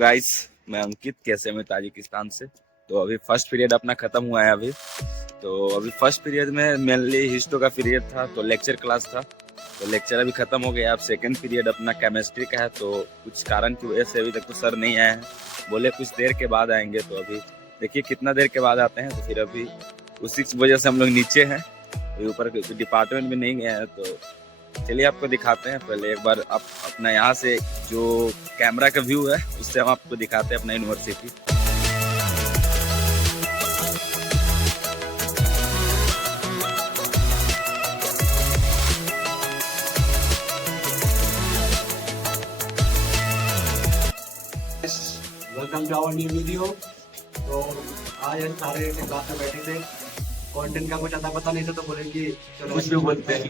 Guys, मैं अंकित, कैसे मैं ताजिकिस्तान से। तो अभी फर्स्ट पीरियड अपना खत्म हुआ है अभी। तो अभी फर्स्ट पीरियड में मेनली हिस्टो का पीरियड था, तो लेक्चर क्लास था। तो लेक्चर अभी खत्म हो गया। अब सेकंड पीरियड अपना केमिस्ट्री का है। तो कुछ कारण की वजह से अभी तक तो सर नहीं आए हैं, बोले कुछ देर के बाद आएंगे। तो अभी देखिए कितना देर के बाद आते हैं। तो फिर अभी उसी वजह से हम लोग नीचे हैं, अभी ऊपर डिपार्टमेंट में नहीं गए हैं। तो चलिए आपको दिखाते हैं। पहले एक बार आप अपना यहाँ से जो कैमरा का व्यू है उससे हम आपको दिखाते हैं अपना university. Welcome to our new video. तो आज हम सारे क्लास में बैठे थे, कंटेंट का कुछ आता पता नहीं था, तो बोले कि चलो कुछ भी बोलते हैं।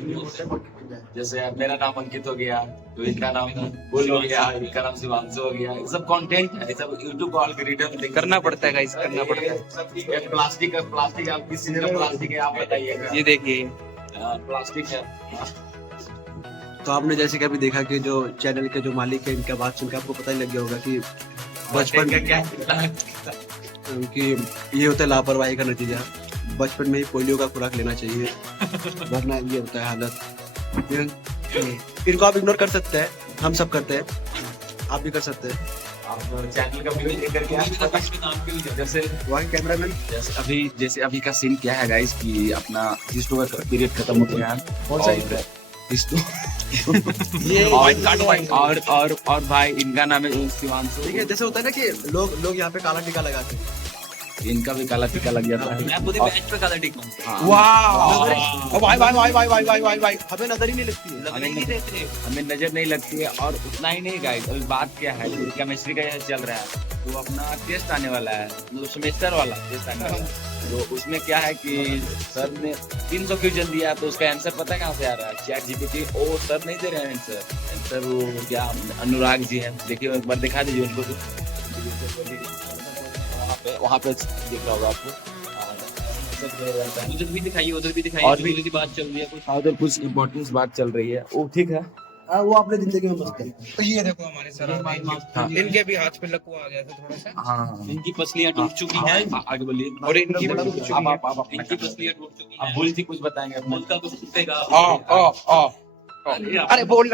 जैसे मेरा नाम अंकित हो गया, तो इनका नाम बोल हो गया, इनका नाम शिवांशु हो गया। ये सब कंटेंट है, ये सब यूट्यूब को एल्गोरिथम करना पड़ता है गाइस, करना पड़ता है। प्लास्टिक आप किस चीज का प्लास्टिक है आप बताइएगा। ये देखिए प्लास्टिक है। तो आपने जैसे कि अभी देखा कि जो चैनल के जो मालिक है, इनका बात सुनकर आपको पता ही लग गया होगा कि बचपन का क्या कि ये होता है लापरवाही का नतीजा। बचपन में ही पोलियो का खुराक लेना चाहिए, वरना ये होता है हालत। इनको आप इग्नोर कर सकते हैं, हम सब करते हैं, आप भी कर सकते हैं। आप चैनल का वीडियो लेकर के जैसे वहाँ कैमरामैन जैसे अभी का सीन क्या है गाइस कि अपना हिस्टो का पीरियड खत्म हो गया है। बहुत सही हिस्टो ये और भाई इनका नाम है शिवांशु। ठीक है, जैसे होता है ना कि लोग यहाँ पे काला टीका लगाते हैं, इनका भी काला टीका लग जाता है। मैं पूरे बैच पे काला टिका हूं। हाँ। वाह भाई भाई भाई भाई भाई भाई भाई भाई हमें नजर ही नहीं लगती है। लगने ही देते हैं। हमें नजर नहीं लगती है। और उतना ही नहीं गाइस, अभी बात क्या है, केमिस्ट्री का यह चल रहा है। तो अपना टेस्ट आने वाला है, मतलब सेमेस्टर वाला टेस्ट आने वाला है। तो उसमें क्या है कि सर ने 300 क्वेश्चन दिया, तो उसका आंसर पता है कहाँ से आ रहा है? Chat GPT. ओ सर नहीं दे रहे हैं आंसर वो क्या अनुराग जी हैं, देखिए एक बार दिखा दीजिए उनको भी। वहाँ पे दिख रहा होगा आपको। उधर भी दिखाइए, उधर भी दिखाइए। और भी की बात चल रही है कुछ। उधर कुछ इम्पोर्टेंट बात चल रही है, वो ठीक है। वो अपने जिंदगी में मस्त है। तो ये देखो हमारे सर हाँ। इनके भी हाथ पे लकवा आ गया था थोड़ा सा। हाँ इनकी पसलियां टूट चुकी हैं आगे बोलिए। और इनकी भी टूट चुकी है। आप इनकी पसलियां टूट चुकी आप हैं। भूल थी कुछ बताएंगे अपना। मुल्क का कुछ टूटेगा। अरे बोल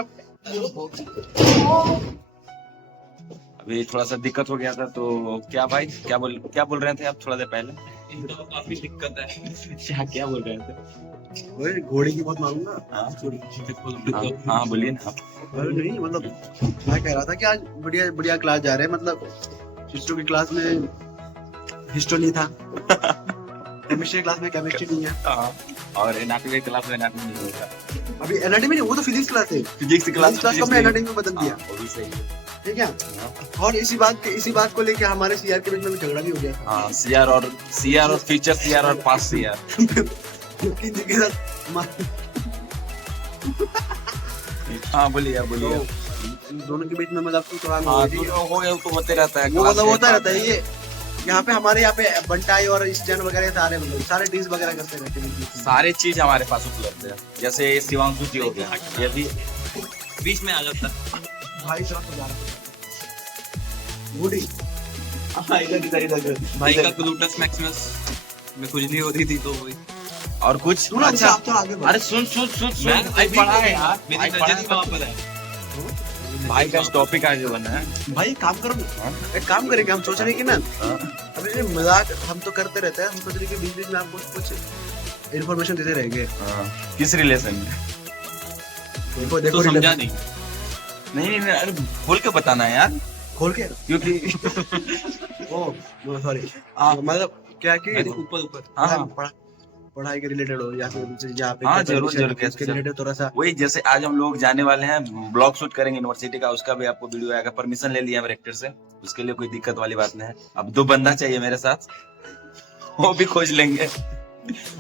अभी थोड़ा सा दिक्कत हो गया था। तो क्या भाई क्या बोल रहे थे आप थोड़ा देर पहले? इनका तो काफी दिक्कत है। क्या बोल रहे थे? वही घोड़े की बात मालूम ना। हाँ बोलिए ना आप। अरे नहीं, मतलब मैं कह रहा था कि आज बढ़िया बढ़िया क्लास जा रहे हैं। मतलब हिस्ट्री की क्लास में हिस्ट्री नहीं था, केमिस्ट्री क्लास में केमिस्ट्री नहीं है, और एनाटॉमी क्लास में एनाटॉमी नहीं होगा। अभी एनाटॉमी नहीं, वो तो फिजिक्स क्लास है। फिजिक्स क्लास को हमने एनाटॉमी में बदल दिया। वो भी सही है। ठीक है, और इसी बात को लेके हमारे सीआर के बीच में झगड़ा भी हो गया था। हाँ, सीआर और फीचर सीआर और पास सीआर क्योंकि इनके साथ हाँ बोलिए बोलिए। इन दोनों के बीच में मतलब तो थोड़ा हाँ हो गया तो होते रहता है। वो मतलब होता रहता है। ये हमारे यहाँ पे बंटाई और स्टैंड वगैरह सारे डिश वगैरह करते रहते हैं। सारे चीज हमारे पास उपलब्ध है। जैसे शिवांशु जी हो गया, ये भी बीच में आ जाता। भाई साहब तो बूढ़ी भाई का ग्लूटस मैक्सिमस में खुजली हो रही थी तो वही। और कुछ अच्छा आप तो आगे बढ़ो। अरे सुन मैं पढ़ा है यार। मेरी नजर ही वहाँ पर है। भाई का टॉपिक आज जो बना है। भाई काम करो ना, एक काम करेंगे। हम सोच रहे हैं कि ना, अभी ये मजाक हम तो करते रहते हैं, हम सोच रहे हैं कि बीच में आपको कुछ इन्फॉर्मेशन देते रहेंगे। किस रिलेशन में? देखो तो समझा नहीं। नहीं अरे बोल के बताना है यार, खोल के। क्योंकि ओ सॉरी, मतलब क्या कि ऊपर हाँ पढ़ाई के रिलेटेड हो या फिर यहाँ पे हाँ जरूर इसके रिलेटेड थोड़ा सा। वही जैसे आज हम लोग जाने वाले हैं, ब्लॉग शूट करेंगे यूनिवर्सिटी का, उसका भी आपको वीडियो आएगा। परमिशन ले लिया हम रेक्टर से, उसके लिए कोई दिक्कत वाली बात नहीं है। अब 2 बंदा चाहिए मेरे साथ, वो भी खोज लेंगे।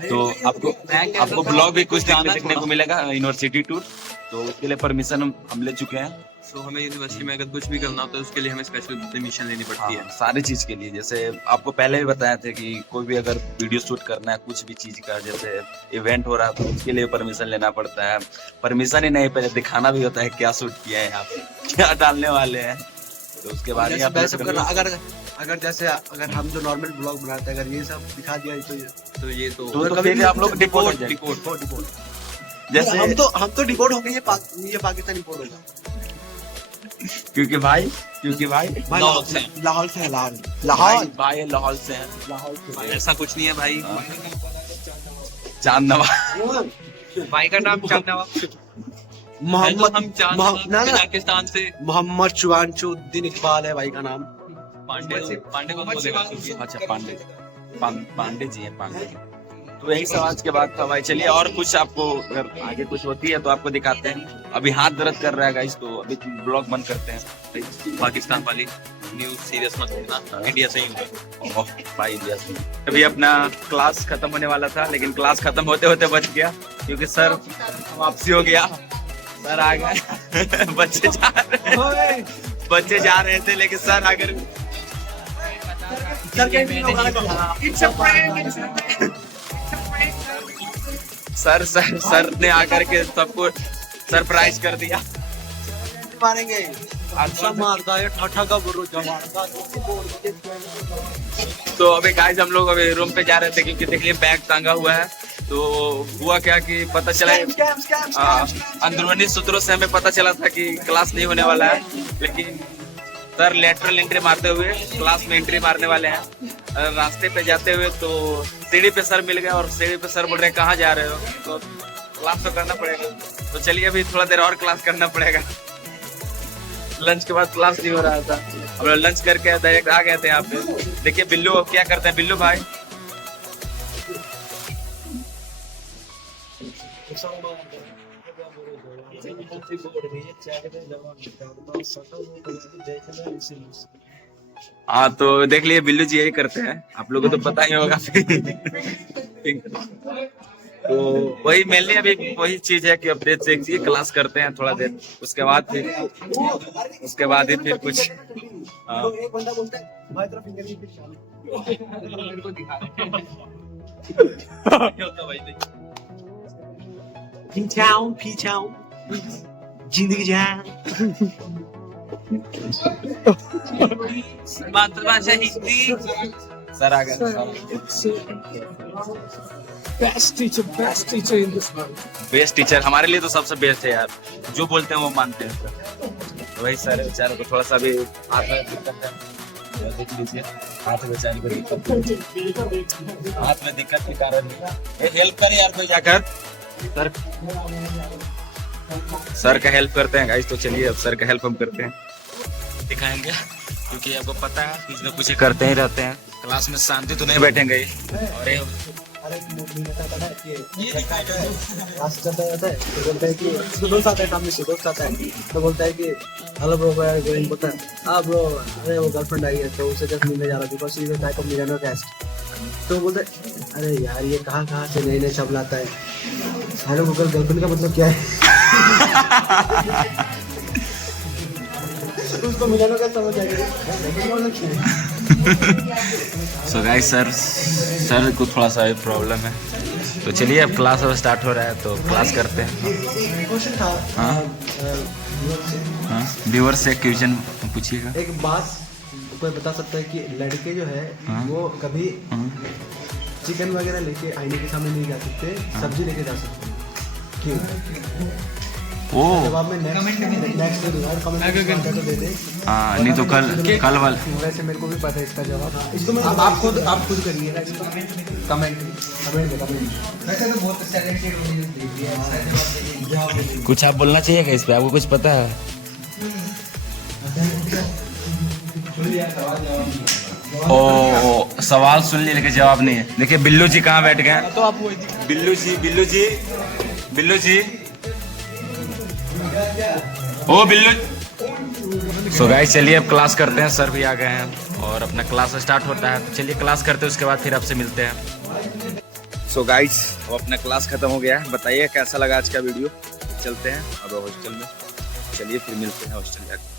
तो आपको ब्लॉग भी कुछ देखने को मिलेगा, यूनिवर्सिटी टूर। तो उसके लिए परमिशन हम ले चुके हैं। तो हमें यूनिवर्सिटी में अगर कुछ भी करना होता है उसके लिए हमें स्पेशल परमिशन लेनी पड़ती है। सारी चीज के लिए, जैसे आपको पहले भी बताया थे कि कोई भी अगर वीडियो शूट करना है, कुछ भी चीज का, जैसे इवेंट हो रहा है, तो उसके लिए परमिशन लेना पड़ता है। परमिशन ही नहीं, पहले दिखाना भी होता है क्या शूट किया है, आप क्या डालने वाले हैं। तो उसके बाद ही जैसे आप मैं सब करना, अगर जैसे अगर हम जो नॉर्मल ब्लॉग बनाते हैं, अगर ये सब दिखा दिया तो ये तो फिर आप लोग डिपोर्ट हो जाएंगे। डिपोर्ट। जैसे हम तो डिपोर्ट हो गए, ये पाकिस्तान डिपोर्ट होगा। क्योंकि भाई लाहौल से हैं। लाहौल से है, भाई लाहौल से हैं। भाई ऐसा कुछ नहीं है भाई। चांद नवाब भाई का नाम चांद नवाब। मोहम्मद हम चांद नवाब पाकिस्तान से। मोहम्मद शुभांशुद्दीन इकबाल है भाई का नाम। पांडे को बोलेगा। अच्छा पांडे जी हैं, पांडे। तो यही सब आज के बाद था भाई। चलिए और कुछ आपको अगर आगे कुछ होती है तो आपको दिखाते हैं। अभी हाथ दर्द कर रहा है गाइस, तो अभी ब्लॉग बंद करते हैं। पाकिस्तान वाली न्यूज सीरियस मत लेना, इंडिया से ही हूँ। भाई इंडिया से। अभी अपना क्लास खत्म होने वाला था, लेकिन क्लास खत्म होते होते बच गया, क्योंकि सर वापसी हो गया। सर आ गए बच्चे जा रहे थे, लेकिन सर आकर सर ने आकर के सबको सरप्राइज कर दिया। मारेंगे अच्छा मारता है ठाठा का बुर्रो तो अभी गाइस हम लोग अभी रूम पे जा रहे थे, क्योंकि देखिए बैग टांगा हुआ है। तो हुआ क्या कि पता चला अंदरूनी सूत्रों से हमें पता चला था कि क्लास नहीं होने वाला है, लेकिन सर लेटरल एंट्री मारते हुए क्लास में एंट्री मारने वाले हैं। रास्ते पे जाते हुए तो सीढ़ी पे सर मिल गए, और सीढ़ी पे सर बोल रहे हैं कहाँ जा रहे हो, तो क्लास तो करना पड़ेगा। तो चलिए अभी थोड़ा देर और क्लास करना पड़ेगा। लंच के बाद क्लास नहीं हो रहा था, हम लोग लंच करके डायरेक्ट आ गए थे यहाँ पे। देखिए बिल्लू अब क्या करते हैं। बिल्लू भाई हाँ, तो देख लिए बिल्लू जी यही करते हैं, आप लोगों को तो पता ही होगा। तो वही मेनली अभी वही चीज है कि अपडेट देखिए, क्लास करते हैं थोड़ा देर, उसके बाद ही फिर कुछ जिंदगी जा मातृभाषा हिंदी। सर आ गए। Best teacher in this world. Best teacher हमारे लिए तो सबसे बेस्ट है यार, जो बोलते हैं वो मानते हैं सर। तो वही सारे बेचारों को थोड़ा सा भी हाथ में दिक्कत है, देख लीजिए हाथ में बेचारे को दिक्कत, हाथ में दिक्कत के कारण हेल्प करे यार कोई जाकर। सर का हेल्प करते हैं गाइस। तो चलिए अब सर का हेल्प हम करते हैं, दिखाएंगे, क्योंकि आपको पता है कुछ न कुछ करते ही रहते हैं। क्लास में शांति तो नहीं बैठेंगे। और तो बोलता है कि दोस्त आता है, सामने से दोस्त आता है, तो बोलता है कि हेलो ब्रो, बोलता है हाँ ब्रो, अरे वो गर्लफ्रेंड आई है तो उसे जस्ट मिलने जा रहा because she type of millionaire test. तो बोलता है अरे यार ये कहाँ से नए शब्द लाता है। हेलो गूगल, गर्लफ्रेंड का मतलब क्या है? उसको मिलियनर का समझ आएगा। सो गाइस सर को थोड़ा सा प्रॉब्लम है, तो चलिए अब क्लास अब स्टार्ट हो रहा है, तो क्लास करते हैं। क्वेश्चन था हाँ व्यूअर से क्वेश्चन पूछिएगा। एक बात कोई बता सकता है कि लड़के जो है वो कभी चिकन वगैरह लेके आईने के सामने नहीं जा सकते, सब्जी लेके जा सकते हैं, क्यों? ओ जवाब में नेक्स्ट कमेंट दे दे। हाँ नहीं तो कल वाला वैसे मेरे को भी पता है इसका जवाब। इसको आप खुद करिए ना इसको, कमेंट वैसे तो बहुत टैलेंटेड हो। कुछ आप बोलना चाहिए इस पे, आपको कुछ पता है? ओ सवाल सुन लिए लेकिन जवाब नहीं है। देखिए बिल्लू जी कहाँ बैठ गए। तो आप बिल्लू जी ओ बिल्लू। सो गाइस चलिए अब क्लास करते हैं, सर भी आ गए हैं और अपना क्लास स्टार्ट होता है। तो चलिए क्लास करते हैं, उसके बाद फिर आपसे मिलते हैं। सो गाइस अब अपना क्लास खत्म हो गया है, बताइए कैसा लगा आज का वीडियो। चलते हैं अब हॉस्टल में, चलिए फिर मिलते हैं हॉस्टल जाकर।